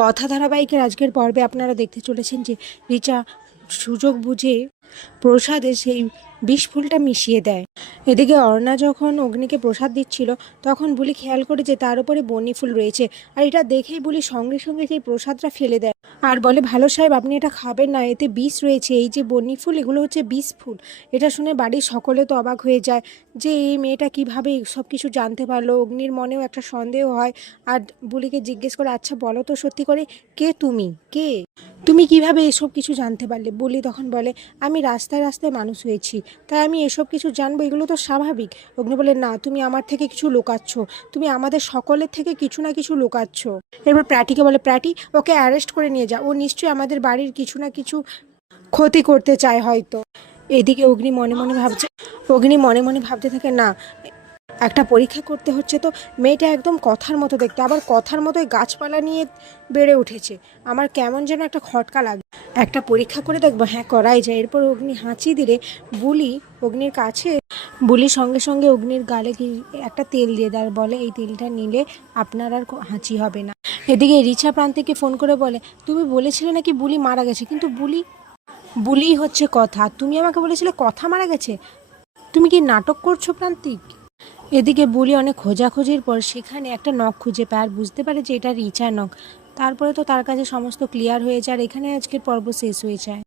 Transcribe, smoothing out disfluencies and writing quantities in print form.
কথা ধারাবাহিকের আজকের পর্বে আপনারা দেখতে চলেছেন যে রিচা সুযোগ বুঝে প্রসাদে সেই বিষ ফুলটা মিশিয়ে দেয়। এদিকে অর্ণা যখন অগ্নিকে প্রসাদ দিচ্ছিল তখন বুলি খেয়াল করে যে তার উপরে বনি ফুল রয়েছে, আর এটা দেখেই বুলি সঙ্গে সঙ্গে সেই প্রসাদটা ফেলে দেয় আর বলে, ভালো সাহেব আপনি এটা খাবেন না, এতে বিষ রয়েছে। এই যে বনি ফুল এগুলো হচ্ছে বিষ ফুল। এটা শুনে বাড়ির সকলে তো অবাক হয়ে যায় যে এই মেয়েটা কিভাবে সব কিছু জানতে পারলো। অগ্নির মনেও একটা সন্দেহ হয় আর বুলিকে জিজ্ঞেস করে, আচ্ছা বলো তো সত্যি করে, কে তুমি, কে তুমি কিভাবে এসব কিছু জানতে পারলে? বলি তখন বলে, আমি রাস্তায় রাস্তায় মানুষ হয়েছি, তাই আমি এসব কিছু জানবো, এগুলো তো স্বাভাবিক। অগ্নি বলে, না তুমি আমার থেকে কিছু লুকাচ্ছ, তুমি আমাদের সকলের থেকে কিছু না কিছু লুকাচ্ছ। এরপর প্র্যাটিকে বলে, প্র্যাটি ওকে অ্যারেস্ট করে নিয়ে যা, ও নিশ্চয়ই আমাদের বাড়ির কিছু না কিছু ক্ষতি করতে চায় হয়তো। এদিকে অগ্নি মনে মনে ভাবতে থাকে, না একটা পরীক্ষা করতে হচ্ছে, তো মেয়েটা একদম কথার মতো দেখতে, আবার কথার মতোই গাছপালা নিয়ে বেড়ে উঠেছে। আমার কেমন যেন একটা খটকা লাগে, একটা পরীক্ষা করে দেখবো। হ্যাঁ করাই যায়। এরপর অগ্নি হাঁচি দিলে বুলি অগ্নির কাছে বুলি সঙ্গে সঙ্গে অগ্নির গালে একটা তেল দিয়ে দেয়, বলে এই তেলটা নিলে আপনার আর হাঁচি হবে না। এদিকে রিচা প্রান্তিককে ফোন করে বলে, তুমি বলেছিলে নাকি বুলি মারা গেছে, কিন্তু বুলি হচ্ছে কথা, তুমি আমাকে বলেছিলে কথা মারা গেছে। তুমি কি নাটক করছো প্রান্তিক? এদিকে বুলি অনেক খোঁজাখুঁজির পর সেখানে একটা নখ খুঁজে পায় আর বুঝতে পারে যে এটা রিচার নখ। তারপরে তো তার কাছে সমস্ত ক্লিয়ার হয়ে যায় আর এখানে আজকের পর্ব শেষ হয়ে যায়।